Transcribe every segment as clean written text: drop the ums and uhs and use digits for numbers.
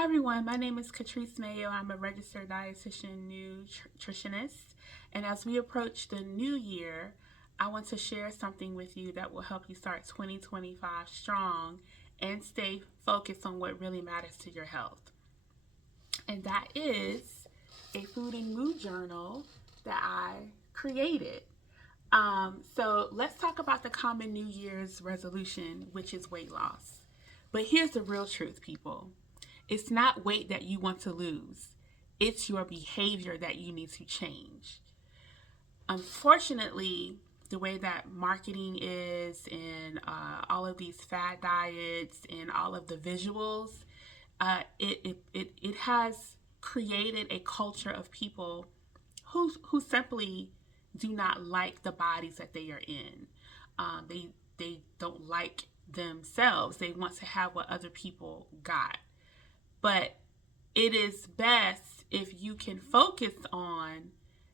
Hi everyone, my name is Catrice Mayo. I'm a registered dietitian nutritionist. And as we approach the new year, I want to share something with you that will help you start 2025 strong and stay focused on what really matters to your health. And that is a food and mood journal that I created. So let's talk about the common New Year's resolution, which is weight loss. But here's the real truth, people. It's not weight that you want to lose. It's your behavior that you need to change. Unfortunately, the way that marketing is and all of these fad diets and all of the visuals, it has created a culture of people who simply do not like the bodies that they are in. They don't like themselves. They want to have what other people got. But it is best if you can focus on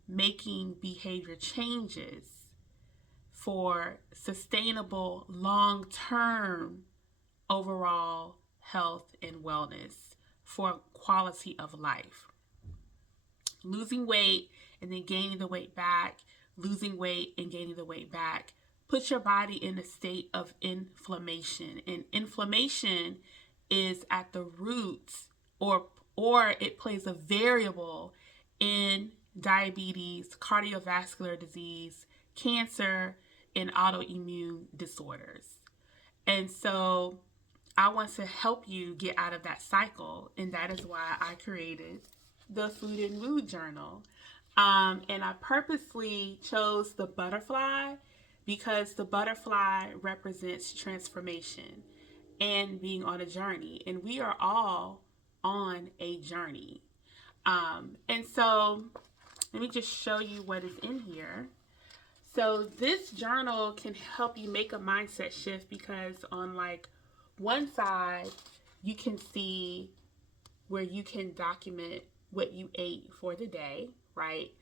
making behavior changes for sustainable long-term overall health and wellness for quality of life. Losing weight and then gaining the weight back, losing weight and gaining the weight back, puts your body in a state of inflammation. And inflammation is at the roots or it plays a variable in diabetes, cardiovascular disease, cancer, and autoimmune disorders. And so I want to help you get out of that cycle, and that is why I created the Food and Mood Journal. And I purposely chose the butterfly because the butterfly represents transformation and being on a journey. And we are all on a journey. And so let me just show you what is in here. So this journal can help you make a mindset shift because on like one side, you can see where you can document what you ate for the day, right?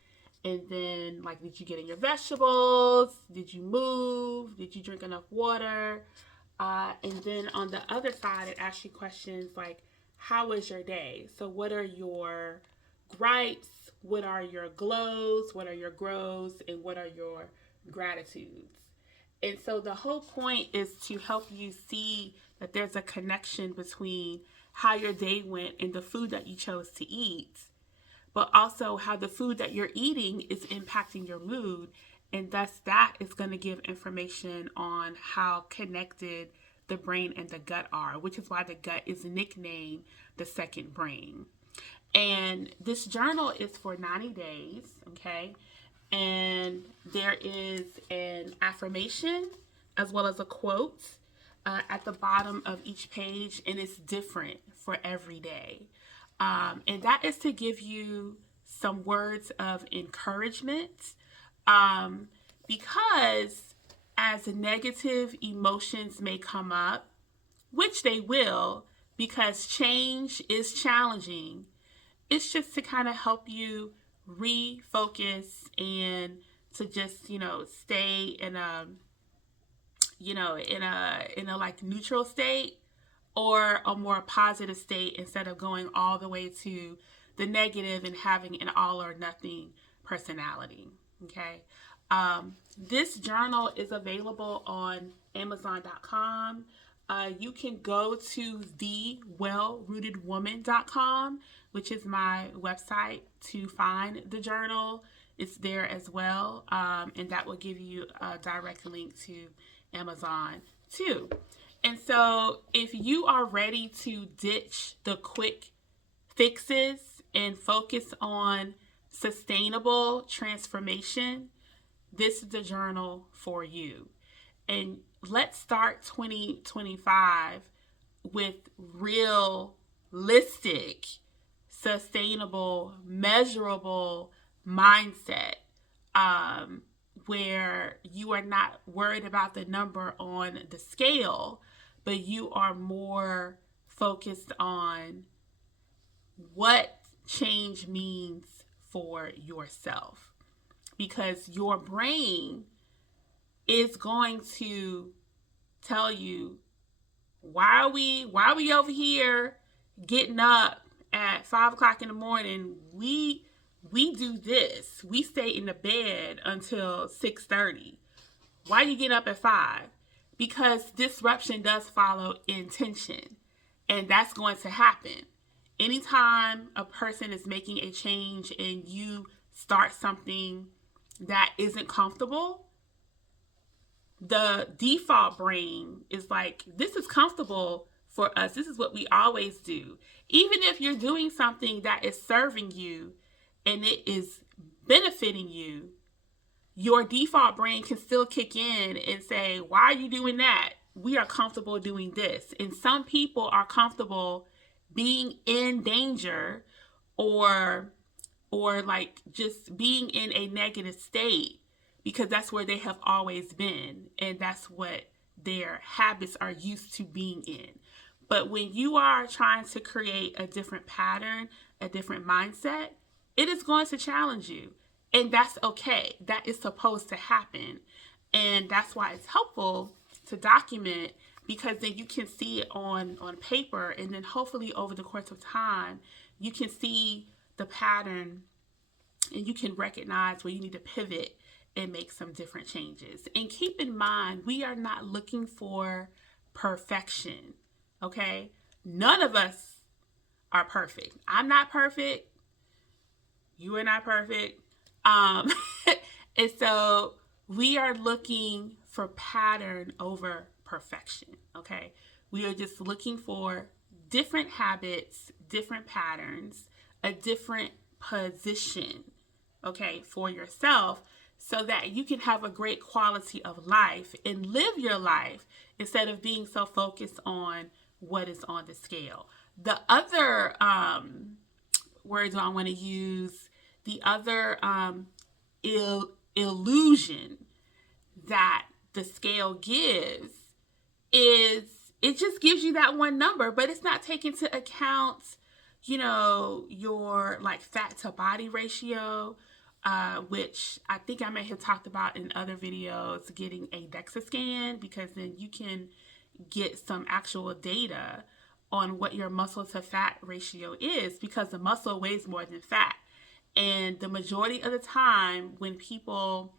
And then, like, did you get in your vegetables? Did you move? Did you drink enough water? And then on the other side, it asks you questions like, how was your day? So what are your gripes? What are your glows? What are your grows? And what are your gratitudes? And so the whole point is to help you see that there's a connection between how your day went and the food that you chose to eat, but also how the food that you're eating is impacting your mood. And thus, that is going to give information on how connected the brain and the gut are, which is why the gut is nicknamed the second brain. And this journal is for 90 days, okay? And there is an affirmation as well as a quote at the bottom of each page, and it's different for every day. And that is to give you some words of encouragement because as negative emotions may come up, which they will, because change is challenging, it's just to kind of help you refocus and to just, stay in a, in a like neutral state or a more positive state instead of going all the way to the negative and having an all or nothing personality. Okay. This journal is available on Amazon.com. You can go to thewellrootedwoman.com, which is my website, to find the journal. It's there as well. And that will give you a direct link to Amazon too. And so if you are ready to ditch the quick fixes and focus on sustainable transformation, this is the journal for you. And let's start 2025 with realistic, sustainable, measurable mindset where you are not worried about the number on the scale, but you are more focused on what change means for yourself. Because your brain is going to tell you, why are we over here getting up at 5 o'clock in the morning, we do this. We stay in the bed until 6:30. Why you get up at 5? Because disruption does follow intention, and that's going to happen. Anytime a person is making a change and you start something that isn't comfortable, the default brain is like, this is comfortable for us. This is what we always do. Even if you're doing something that is serving you and it is benefiting you, your default brain can still kick in and say, why are you doing that? We are comfortable doing this. And some people are comfortable being in danger or like just being in a negative state because that's where they have always been, and that's what their habits are used to being in. But when you are trying to create a different pattern, a different mindset, it is going to challenge you. And that's okay. That is supposed to happen. And that's why it's helpful to document, because then you can see it on paper, and then hopefully over the course of time, you can see the pattern and you can recognize where you need to pivot and make some different changes. And keep in mind, we are not looking for perfection, okay? None of us are perfect. I'm not perfect. You are not perfect. And so we are looking for pattern over perfection, okay? We are just looking for different habits, different patterns, a different position, okay, for yourself, so that you can have a great quality of life and live your life instead of being so focused on what is on the scale. The other words I want to use, the other illusion that the scale gives is it just gives you that one number, but it's not taking into account, your like fat to body ratio, which I think I may have talked about in other videos, getting a DEXA scan, because then you can get some actual data on what your muscle to fat ratio is, because the muscle weighs more than fat. And the majority of the time when people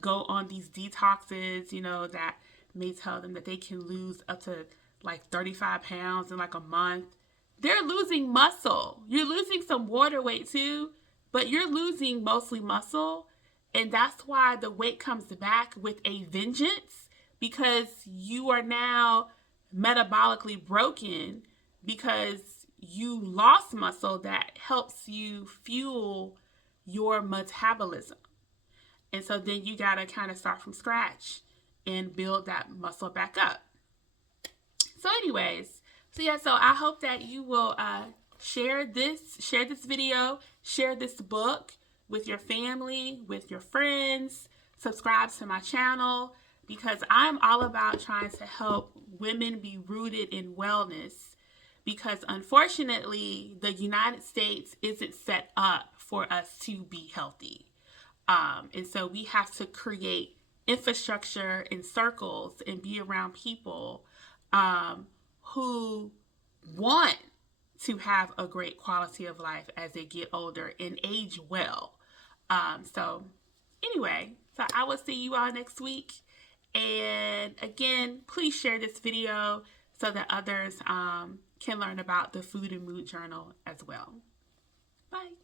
go on these detoxes, that may tell them that they can lose up to like 35 pounds in like a month, they're losing muscle. You're losing some water weight too, but you're losing mostly muscle. And that's why the weight comes back with a vengeance, because you are now metabolically broken because you lost muscle that helps you fuel your metabolism. And so then you got to kind of start from scratch and build that muscle back up. So anyways, so I hope that you will share this video, share this book with your family, with your friends, subscribe to my channel, because I'm all about trying to help women be rooted in wellness, because unfortunately the United States isn't set up for us to be healthy. And so we have to create infrastructure and circles and be around people who want to have a great quality of life as they get older and age well. So I will see you all next week. And again, please share this video so that others can learn about the Food and Mood Journal as well. Bye.